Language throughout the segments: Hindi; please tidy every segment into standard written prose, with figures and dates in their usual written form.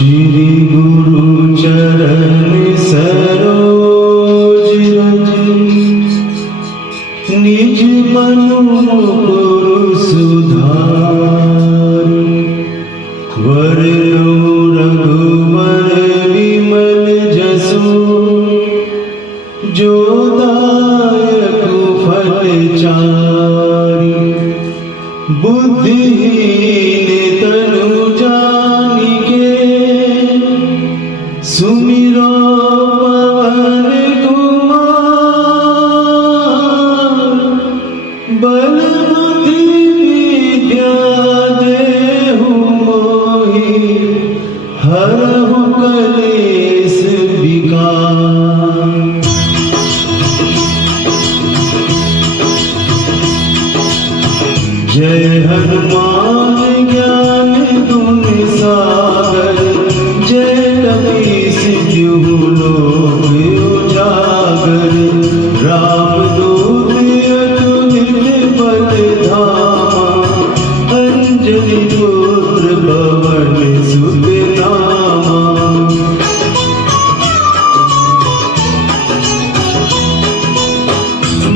श्री गुरु चरण सरोज रज निज मनु मुकुर सुधार वरनो रघुवर विमल जसु जो दायक फल चारि बुद्धिहीन तनु जानिके सुमिरो पवन कुमार बल बुद्धि विद्या देहु मोहि हरहु कलेश विकार। जय हनुमान ज्ञान गुण सागर जय कपीस तिहु लोक उजागर रामदूत अतुलित बल धामा अंजनी पुत्र पवन सुत नामा।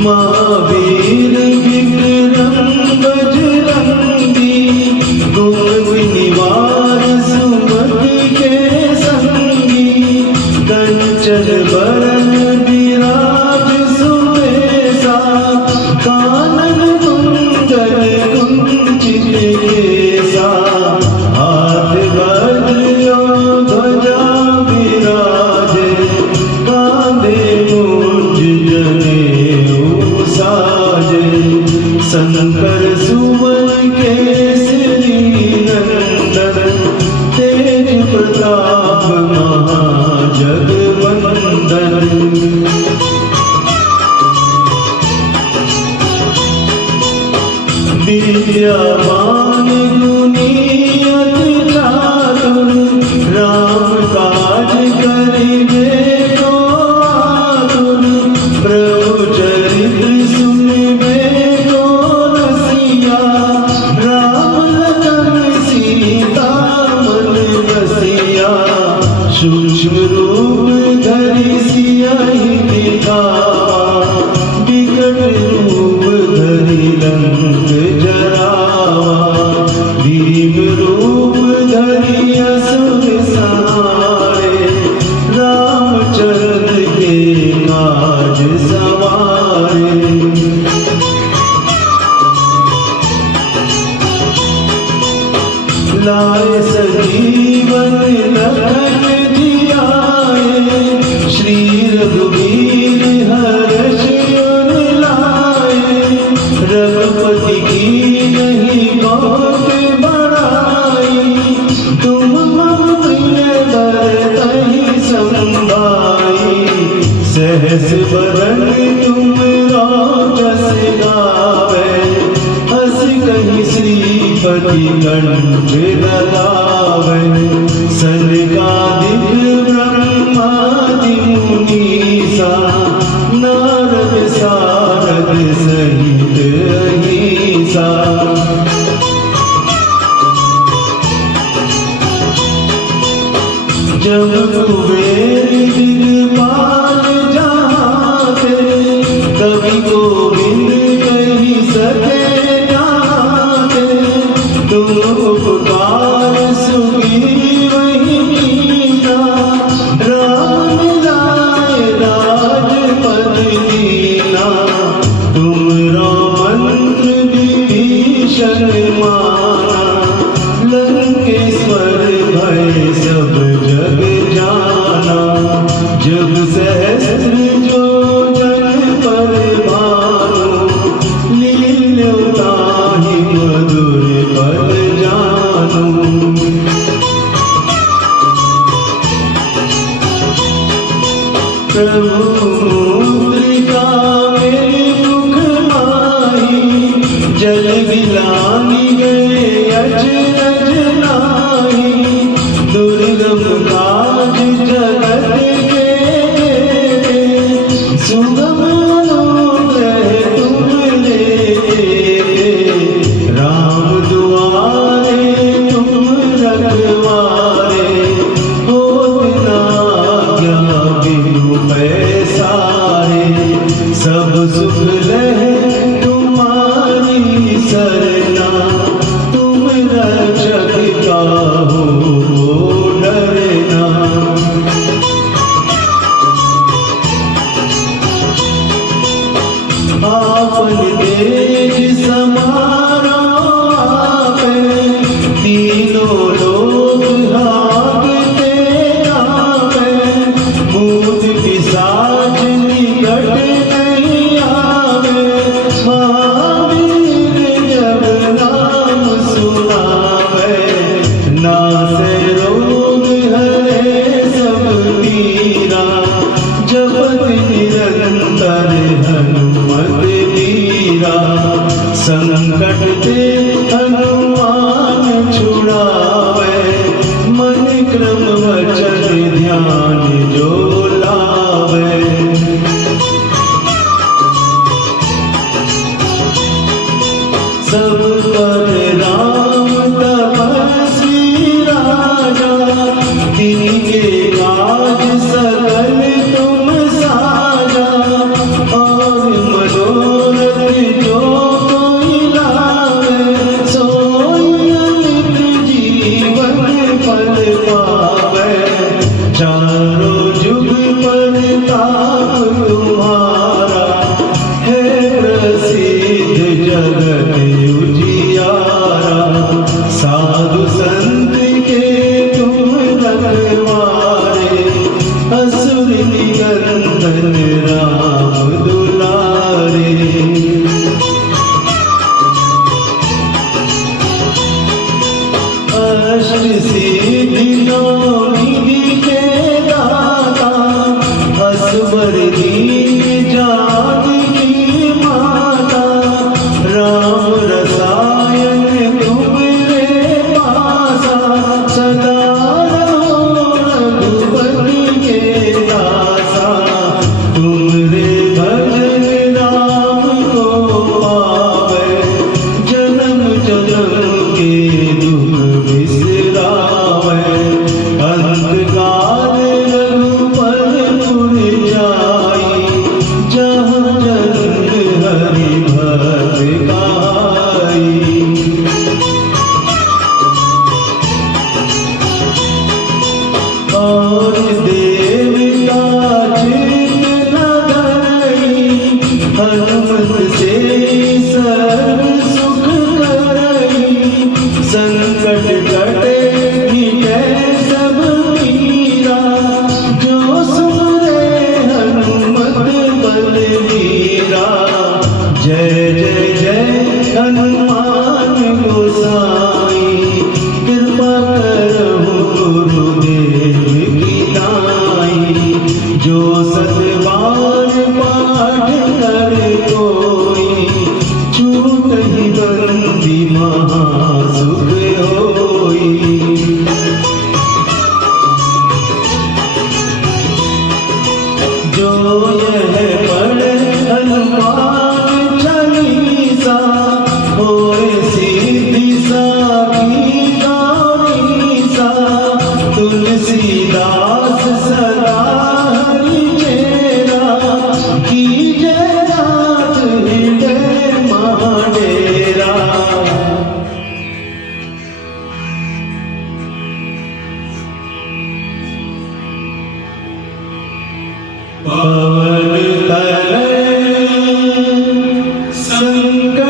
महावीर विक्रम बजरंगी गुण निवार सुमति के संगी कंचन बरन विराज सुबेसा कानन कुंडल कुंचित केसा हाथ वज्र ध्वजा विराजे कांधे मूंज जनेऊ साजे शंकर सुवन केसरी नंदन तेज प्रताप महाजगवंदन। विद्यावान गुणी अति चातुर राम काज करिबे को आतुर प्रभु चरित्र सुनिबे को रसिया राम लखन सीता मन बसिया सूक्ष्म रूप धरि सियहि दिखावा विकट रूप धरि लंक जरावा भीम रूप धरि असुर सहारे रामचंद्र के काज सवारे। लाए सजीवन लखन जियाए श्री रघुवीर हर्ष उर लाए रघुपति की नहीं बहुत बड़ाई तुम मम प्रिय भरतहि संभाई सहस बदन तुम राजस गावे हस कहि श्रीपति कंठ लगावे सनकादिक ब्रह्मादि मुनीसा नारद सारद सहित अहिसा। जब कुबेर दिगपाल जाते कवि गोविंद कहि सके जाते तुम उपकार सुग्रीवहि कीना राम मिलाए राजपद दीना तुमरा मंत्र विभीषण माना लंकेश्वर भय सब जग जाना जब सहस्त्र जो जन पर भानु लील्योताहि मधुर पद जानु। प्रभु मुद्रिका मेरे मुख माही जल बिलानी गए पर राम तपस्वी राजा, तिनके काज सकल तुम साजा। और मनोरथ जो कोई लावे, सोई अमित जीवन फल पावे। चारों जुग परताप तुम्हारा, है प्रसिद्ध जगत उजियारा। साधु संत के तुम रखवारे, असुर निकंदन राम दुलारे। अष्ट सिद्धि नौ निधि के दाता, असबर दीन जानकी माता। राम रसायन तुमरे पासा, सदा रहो रघुपति के दासा। तुमरे भजन राम को पावे, जन्म जन्म के दुख बिसरावे। अंतकाल रघुपतपुर जाई, जहाँ जन्म हरि भक्त कहाई। और देवता चित्त न धरई, हनुमत से सर्व सुख करई। संकट कटे मिटे सब पीरा, जो सुमरे हनुमत बलवीरा। जय जय जय हनुमान गोसाई, कृपा करहु गुरुदेव की नाई। जो सतबार पाठ कर कोई, छूटहि बंदी महासुख होई। जो यह पढ़े हनुमान चालीसा, होए सिद्धि साखी गौरीसा। तुलसीदास सदा हरि चेरा, कीजे नाथ हृदय महाडेरा। पवन तनय संकट